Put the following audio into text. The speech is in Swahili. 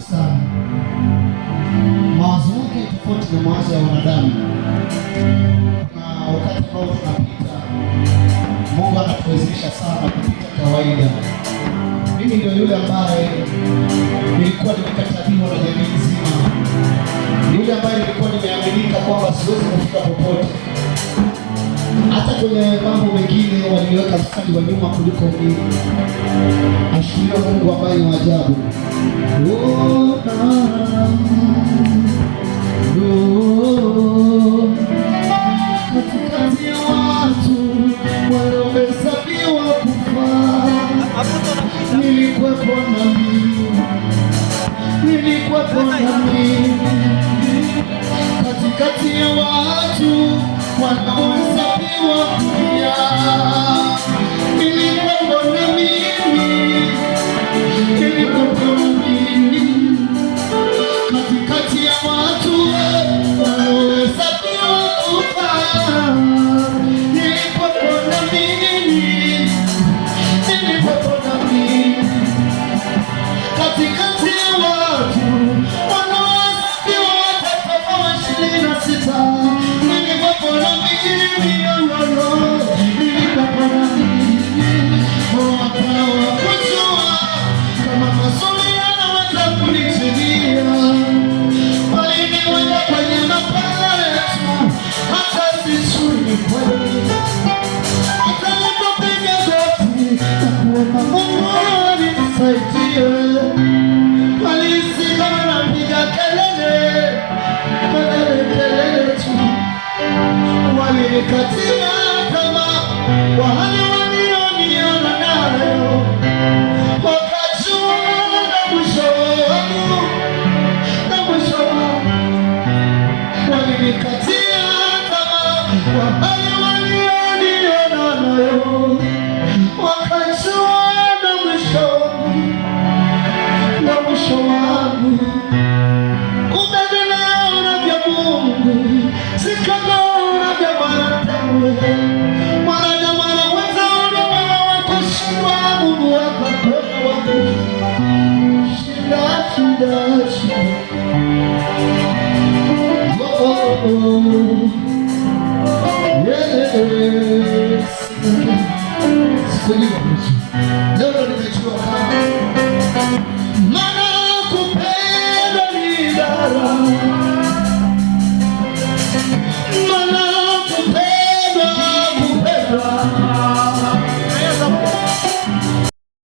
ajabu sana. Mawazo yake tofauti na mawazo ya wanadamu. Na wakati ambao tunapita, Mungu anatuwezesha sana kupita kawaida. Mimi ndio yule ambaye nilikuwa nimekataliwa na jamii nzima. Yule ambaye nilikuwa nimeaminika kwamba siwezi kufika popote. Hata kwenye mambo mengine waliweka mstari wa nyuma kuliko mimi. Ashukuriwe Mungu ambaye ni ajabu. Katikati ya watu waliohesabiwa kufa, nilikuwepo na mimi. Katikati ya watu wanaohesabiwa kufa, nilikuwepo na mimi. Katikati ya watu wanaohesabiwa kufa, nilikuwepo na mimi. Katikati ya watu wanaohesabiwa watoto 26, nilikuwepo na mimi. Nilikuwepo na mimi. Wakawa kujua kama maswali yanaweza kunitimia. Waliniweka kwenye mapala yetu, hata sijui kweli. Hata nilipopiga goti na kuomba Mungu anisaidie, walihisi kama napiga kelele tu. Walinikatia tamaa kwa hali walioniona nayo, wakajua na mwisho wangu. Walinikatia tamaa kwa hali